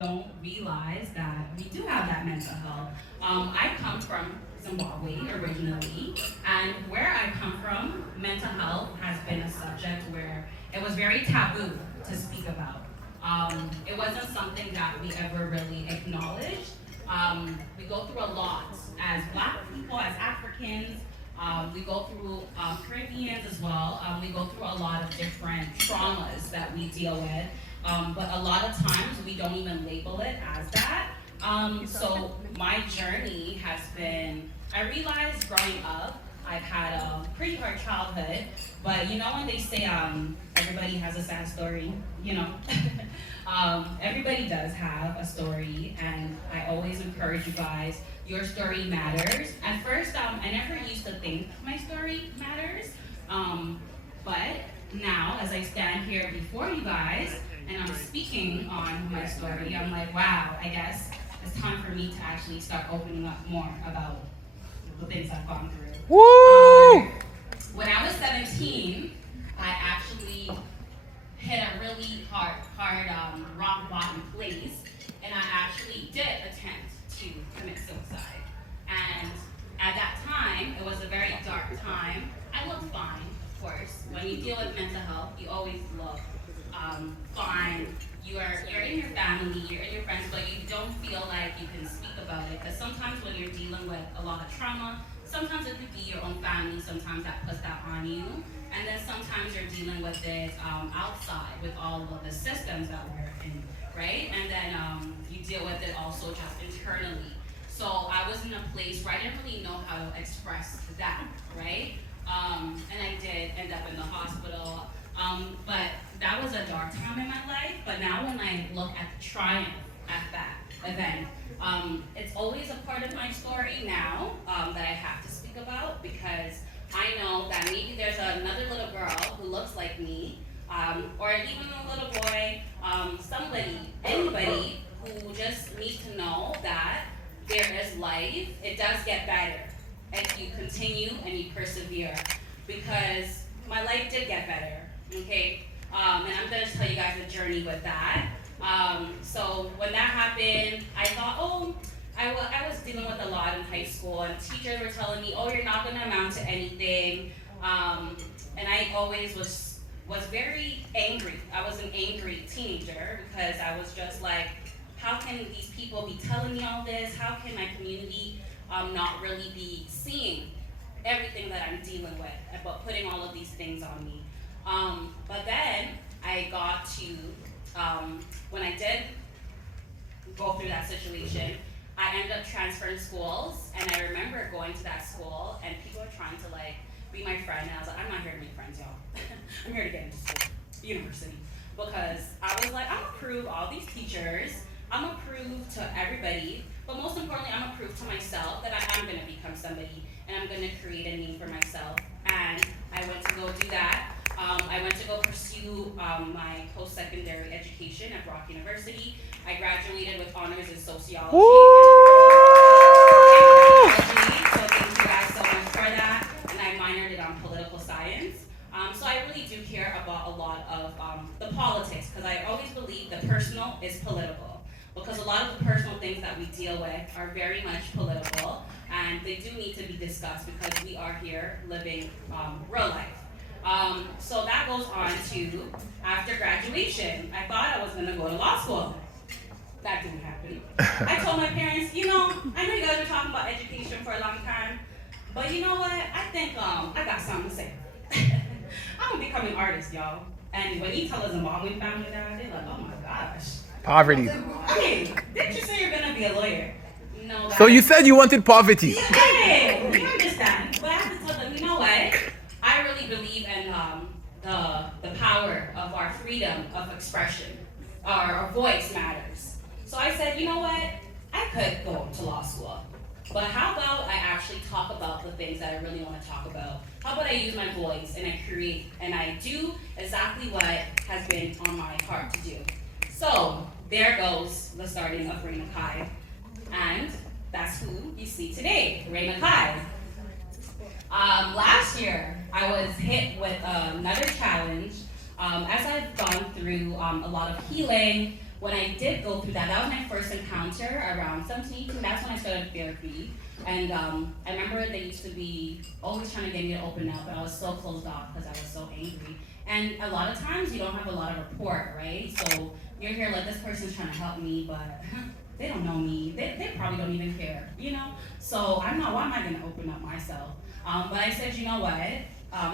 don't realize that we do have that mental health. I come from Zimbabwe originally, and where I come from, mental health has been a subject where it was very taboo to speak about. It wasn't something that we ever really acknowledged. We go through a lot as Black people, as Africans. We go through Caribbeans as well. We go through a lot of different traumas that we deal with. But a lot of times we don't even label it as that. So my journey has been, I realized growing up, I've had a pretty hard childhood, but you know when they say everybody has a sad story, you know, everybody does have a story, and I always encourage you guys, your story matters. At first, I never used to think my story matters, but now as I stand here before you guys, and I'm speaking on my story, I'm like, wow, I guess it's time for me to actually start opening up more about the things I've gone through. Woo! When I was 17, I actually hit a really hard rock bottom place, and I actually did attempt to commit suicide. And at that time, it was a very dark time. I looked fine, of course. When you deal with mental health, you always look fine. You're in your family, you're in your friends, but you don't feel like you can speak about it. Because sometimes when you're dealing with a lot of trauma, sometimes it could be your own family, sometimes that puts that on you. And then sometimes you're dealing with it outside with all of the systems that we're in, right? And then you deal with it also just internally. So I was in a place where I didn't really know how to express that, right? And I did end up in the hospital. But that was a dark time in my life. But now when I look at the triumph at that event, it's always a part of my story now that I have to speak about, because I know that maybe there's another little girl who looks like me, or even a little boy, somebody, anybody who just needs to know that there is life. It does get better if you continue and you persevere, because my life did get better. Okay, and I'm gonna tell you guys the journey with that. So when that happened, I thought, oh, I was dealing with a lot in high school, and teachers were telling me, oh, you're not gonna amount to anything. And I always was very angry. I was an angry teenager, because I was just like, how can these people be telling me all this? How can my community not really be seeing everything that I'm dealing with, but putting all of these things on me? But then I got to, when I did go through that situation, I ended up transferring schools, and I remember going to that school, and people were trying to like be my friend, and I was like, I'm not here to make friends, y'all. I'm here to get into school, university, because I was like, I'm gonna prove all these teachers, I'm gonna prove to everybody, but most importantly, I'm gonna prove to myself that I am gonna become somebody, and I'm gonna create a name for myself. And I went to go do that. I went to go pursue my post-secondary education at Brock University. I graduated with honors in sociology. So thank you guys so much for that. And I minored in political science. So I really do care about a lot of the politics, because I always believe the personal is political. Because a lot of the personal things that we deal with are very much political, and they do need to be discussed, because we are here living real life. So that goes on to after graduation. I thought I was going to go to law school. That didn't happen. I told my parents, I know you guys were talking about education for a long time, but you know what? I think I got something to say. I'm going to become an artist, y'all. And when you tell a Zimbabwean family that, they're like, oh my gosh. Poverty. Hey, didn't you say you're going to be a lawyer? No. So you said you wanted poverty. Yeah, we understand. But I have to tell them, you know what? I really believe in the power of our freedom of expression. Our voice matters. So I said, you know what? I could go to law school. But how about I actually talk about the things that I really want to talk about? How about I use my voice and I create and I do exactly what has been on my heart to do? So there goes the starting of Rain Akaï. And that's who you see today, Rain Akaï. Last year, I was hit with another challenge. As I've gone through a lot of healing, when I did go through that, that was my first encounter around 17, 18. That's when I started therapy. And I remember they used to be always trying to get me to open up, but I was so closed off because I was so angry. And a lot of times you don't have a lot of rapport, right? So you're here like, this person's trying to help me, but they don't know me. They probably don't even care, you know? So I'm not, why am I gonna open up myself? But I said, you know what?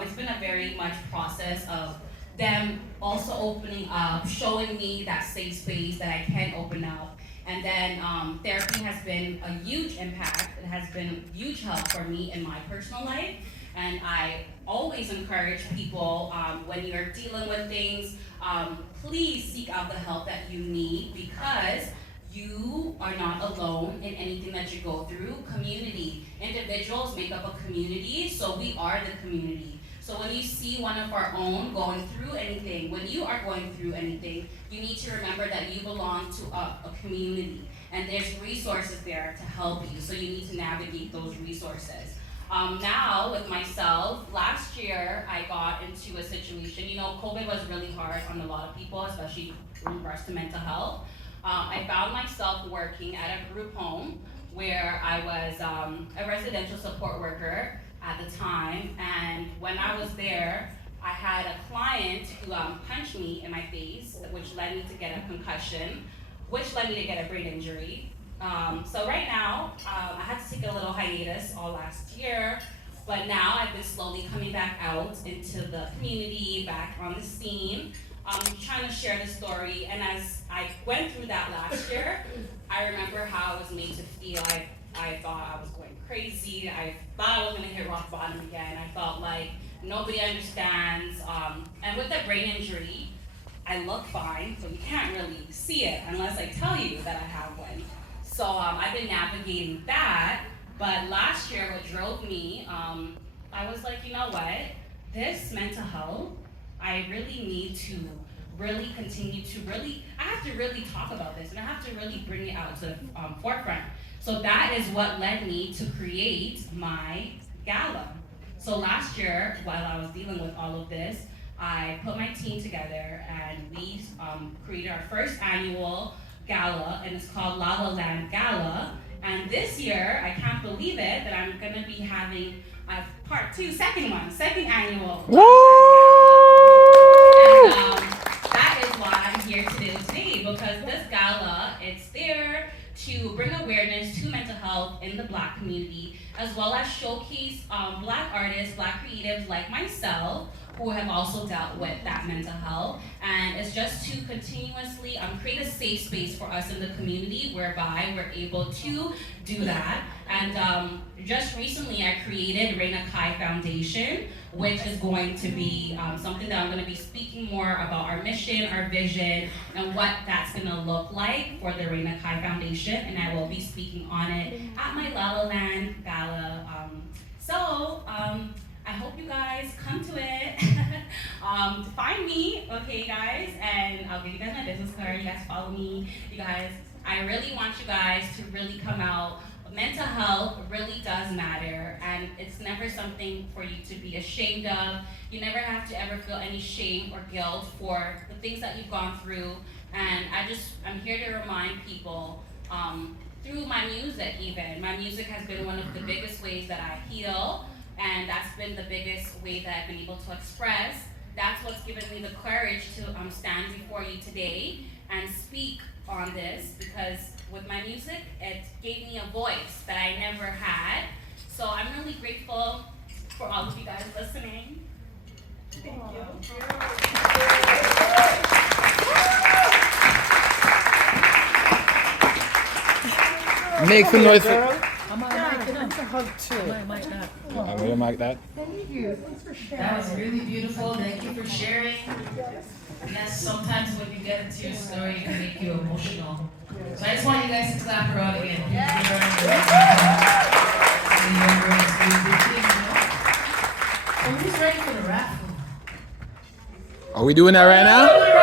It's been a very much process of them also opening up, showing me that safe space that I can open up. And then therapy has been a huge impact. It has been huge help for me in my personal life. And I always encourage people when you're dealing with things, please seek out the help that you need, because you are not alone in anything that you go through. Community, individuals make up a community, so we are the community. So when you see one of our own going through anything, when you are going through anything, you need to remember that you belong to a community, and there's resources there to help you, so you need to navigate those resources. Now with myself, last year I got into a situation, you know, COVID was really hard on a lot of people, especially in regards to mental health. I found myself working at a group home where I was a residential support worker at the time, and when I was there, I had a client who punched me in my face, which led me to get a concussion, which led me to get a brain injury. So right now, I had to take a little hiatus all last year, but now I've been slowly coming back out into the community, back on the scene. I'm trying to share the story, and as I went through that last year, I remember how I was made to feel. I thought I was going crazy. I thought I was gonna hit rock bottom again. I felt like nobody understands. And with the brain injury, I look fine, so you can't really see it unless I tell you that I have one. So I've been navigating that, but last year what drove me, I was like, you know what? This mental health, I really need to really continue to I have to really talk about this, and I have to really bring it out to the forefront. So that is what led me to create my gala. So last year, while I was dealing with all of this, I put my team together and we created our first annual gala, and it's called La La Land Gala. And this year, I can't believe it, that I'm gonna be having a second annual. Woo! And that is why I'm here today, because this gala, it's there to bring awareness to mental health in the Black community, as well as showcase Black artists, Black creatives like myself, who have also dealt with that mental health. And it's just to continuously create a safe space for us in the community whereby we're able to do that. And just recently I created Rain Akaï Foundation, which is going to be something that I'm going to be speaking more about our mission, our vision, and what that's going to look like for the Rain Akaï Foundation. And I will be speaking on it at my La La Land Gala. I hope you guys come to it. Find me, okay guys, and I'll give you guys my business card. You guys follow me. You guys, I really want you guys to really come out. Mental health really does matter, and it's never something for you to be ashamed of. You never have to ever feel any shame or guilt for the things that you've gone through. And I'm here to remind people through my music even. My music has been one of the biggest ways that I heal, and that's been the biggest way that I've been able to express. That's what's given me the courage to stand before you today and speak on this, because with my music, it gave me a voice that I never had. So I'm really grateful for all of you guys listening. Thank you. Make some noise. I'm on mic, a hug too. I'm on mic that. I'm gonna mic that. Thank you. Thanks for sharing. That was really beautiful. Thank you for sharing. Yes, sometimes when you get into your story, it can make you emotional. So I just want you guys to clap her out again. So who's ready for the raffle? Are we doing that right now?